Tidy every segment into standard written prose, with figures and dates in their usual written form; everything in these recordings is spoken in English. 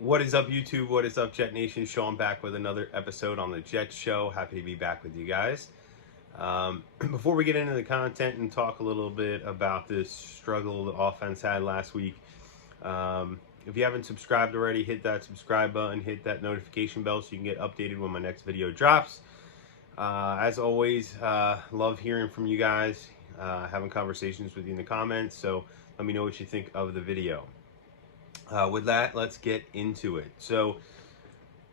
What is up, YouTube? What is up, Jet Nation? Sean back with another episode on the Jet Show. Happy to be back with you guys. Before we get into the content and talk a little bit about this struggle the offense had last week, if you haven't subscribed already, hit that subscribe button, hit that notification bell so you can get updated when my next video drops. As always, love hearing from you guys, having conversations with you in the comments. So let me know what you think of the video. With that, let's get into it. So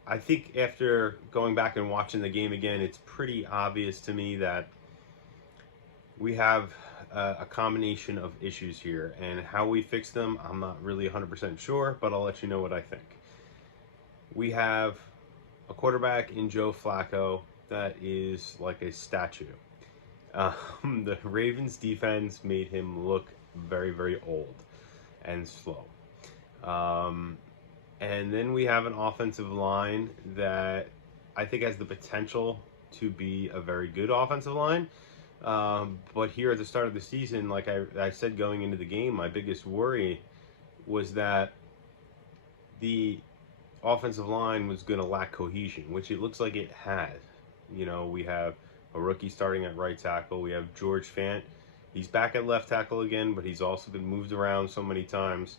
I think after going back and watching the game again, it's pretty obvious to me that we have a combination of issues here, and how we fix them, I'm not really 100% sure, but I'll let you know what I think. We have a quarterback in Joe Flacco that is like a statue. The Ravens defense made him look very, very old and slow. And then we have an offensive line that I think has the potential to be a very good offensive line. But here at the start of the season, like I said going into the game, my biggest worry was that the offensive line was going to lack cohesion, which it looks like it has. You know, we have a rookie starting at right tackle. We have George Fant. He's back at left tackle again, but he's also been moved around so many times.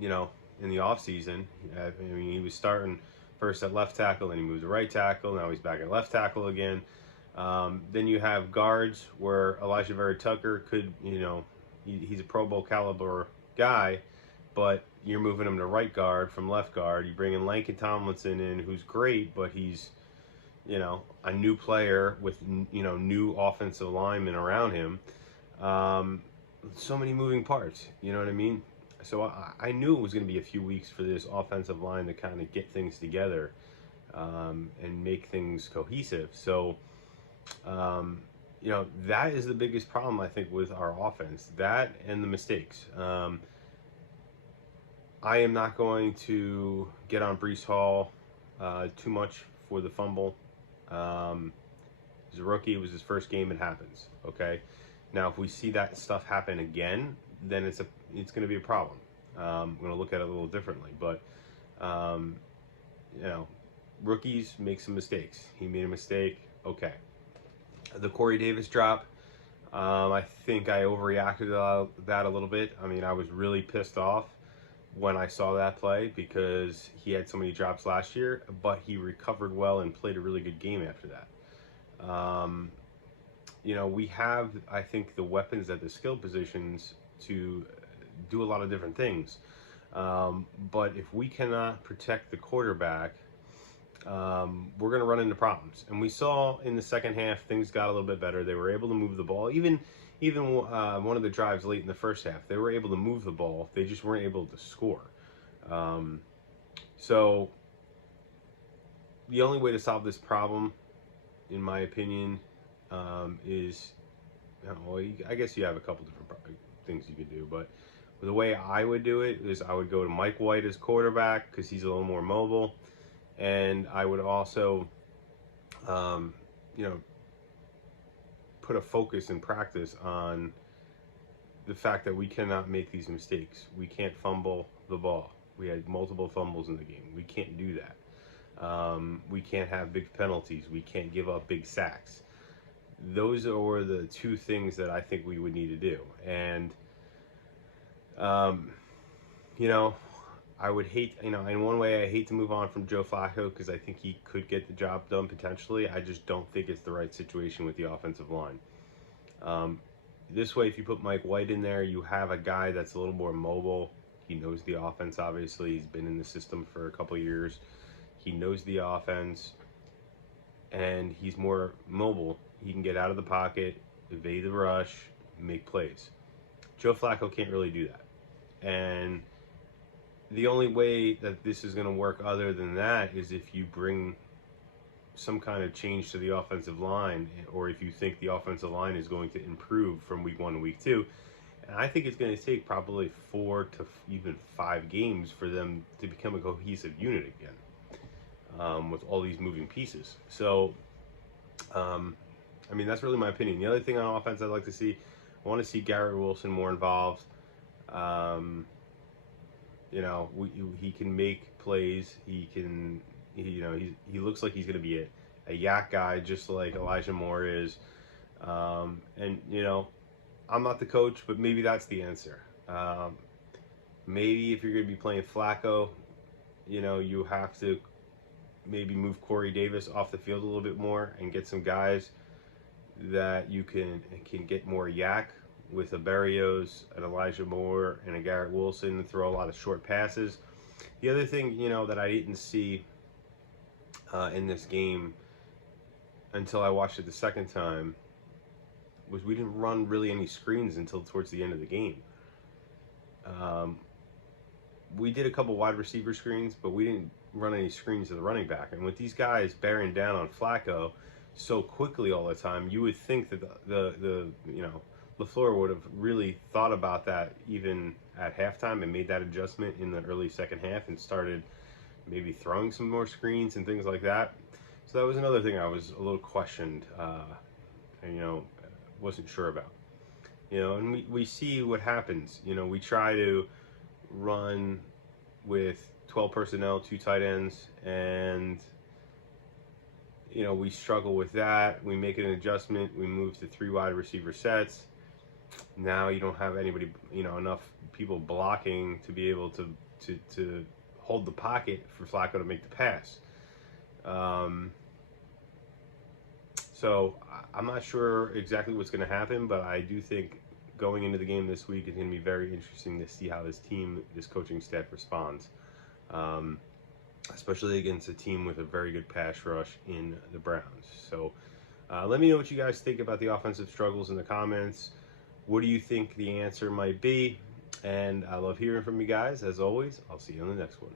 You know, in the offseason, I mean, he was starting first at left tackle, then he moved to right tackle. Now he's back at left tackle again. Then you have guards where Elijah Vera Tucker could, you know, he's a Pro Bowl caliber guy, but you're moving him to right guard from left guard. You bring in Laken Tomlinson in, who's great, but he's, you know, a new player with, you know, new offensive linemen around him. So many moving parts, you know what I mean? So I knew it was going to be a few weeks for this offensive line to kind of get things together and make things cohesive. So, you know, that is the biggest problem, I think, with our offense. That and the mistakes. I am not going to get on Breece Hall too much for the fumble. He's a rookie. It was his first game. It happens. Okay. Now, if we see that stuff happen again, then it's going to be a problem. I'm going to look at it a little differently, but you know, rookies make some mistakes. He made a mistake. Okay. The Corey Davis drop. I think I overreacted to that a little bit. I mean, I was really pissed off when I saw that play because he had so many drops last year, but he recovered well and played a really good game after that. You know, we have, I think, the weapons at the skill positions to do a lot of different things. But if we cannot protect the quarterback, we're going to run into problems. And we saw in the second half, things got a little bit better. They were able to move the ball. Even one of the drives late in the first half, they were able to move the ball. They just weren't able to score. So the only way to solve this problem, in my opinion, is, well, I guess you have a couple different things you could do, but the way I would do it is I would go to Mike White as quarterback because he's a little more mobile, and I would also, you know, put a focus in practice on the fact that we cannot make these mistakes. We can't fumble the ball. We had multiple fumbles in the game. We can't do that. We can't have big penalties. We can't give up big sacks. Those are the two things that I think we would need to do. And, you know, I would hate, you know, in one way I hate to move on from Joe Flacco because I think he could get the job done potentially. I just don't think it's the right situation with the offensive line. This way, if you put Mike White in there, you have a guy that's a little more mobile. He knows the offense, obviously. He's been in the system for a couple of years. He knows the offense, and he's more mobile. He can get out of the pocket, evade the rush, make plays. Joe Flacco can't really do that. And the only way that this is going to work other than that is if you bring some kind of change to the offensive line, or if you think the offensive line is going to improve from week 1 to week 2. And I think it's going to take probably 4 to even 5 games for them to become a cohesive unit again, with all these moving pieces. So, I mean, that's really my opinion. The other thing on offense I'd like to see, I want to see Garrett Wilson more involved. he can make plays. He looks like he's going to be a yak guy, just like Elijah Moore is. And I'm not the coach, but maybe that's the answer. Maybe if you're going to be playing Flacco, you have to maybe move Corey Davis off the field a little bit more and get some guys that you can get more yak with a Berrios, an Elijah Moore, and a Garrett Wilson, and throw a lot of short passes. The other thing, that I didn't see in this game until I watched it the second time was we didn't run really any screens until towards the end of the game. We did a couple wide receiver screens, but we didn't run any screens to the running back. And with these guys bearing down on Flacco so quickly all the time, you would think that the LaFleur would have really thought about that even at halftime and made that adjustment in the early second half and started maybe throwing some more screens and things like that. So that was another thing I was a little questioned and wasn't sure about. And we see what happens. We try to run with 12 personnel, 2 tight ends, and we struggle with that. We make an adjustment. We move to 3 wide receiver sets. Now you don't have anybody, enough people blocking to be able to hold the pocket for Flacco to make the pass. So I'm not sure exactly what's going to happen, but I do think going into the game this week is going to be very interesting to see how this coaching staff responds, especially against a team with a very good pass rush in the Browns. So let me know what you guys think about the offensive struggles in the comments. What do you think the answer might be? And I love hearing from you guys. As always, I'll see you on the next one.